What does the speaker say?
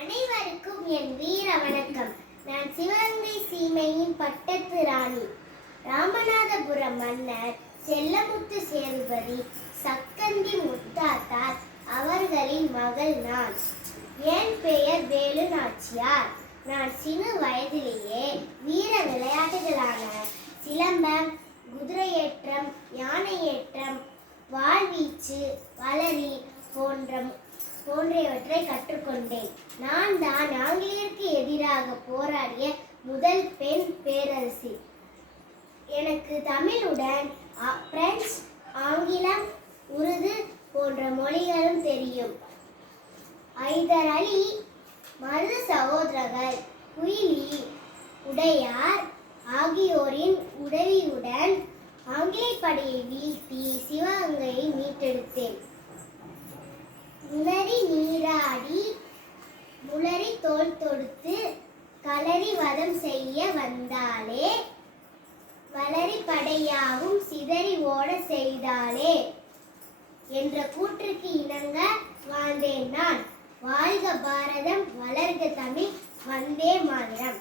அனைவருக்கும் என் வீர வணக்கம். நான் சிவகங்கை சீமையின் பட்டத்து ராணி, ராமநாதபுரம் மன்னர் செல்லமுத்து சேதுபதி சக்கந்தி முத்தாத்தார் அவர்களின் மகள் நான். என் பெயர் வேலு நாச்சியார். நான் சிறு வயதிலேயே வீர விளையாட்டுகளான சிலம்பம், குதிரையேற்றம், யானையேற்றம், வாழ்வீச்சு, வளரி போன்றவற்றை கற்றுக்கொண்டேன். நான் தான் ஆங்கிலேயருக்கு எதிராக போராடிய முதல் பெண் பேரரசி. எனக்கு தமிழுடன் பிரெஞ்சு, ஆங்கிலம், உருது போன்ற மொழிகளும் தெரியும். ஐதர் அலி, மருது சகோதரர்கள், குயிலி, உடையார் ஆகியோரின் உதவியுடன் ஆங்கிலேய படையை வீழ்த்தி சிவகங்கையை மீட்டெடுத்தேன். உளறி நீராடி முளறி தோல் தொடுத்து களரி வதம் செய்ய வந்தாலே, வளரி படையாவும் சிதறி ஓட செய்தாலே என்ற கூற்றுக்கு இணங்க வாழ்ந்தேன் நான். வாழ்க பாரதம், வளர்க தமிழ், வந்தே மாதரம்.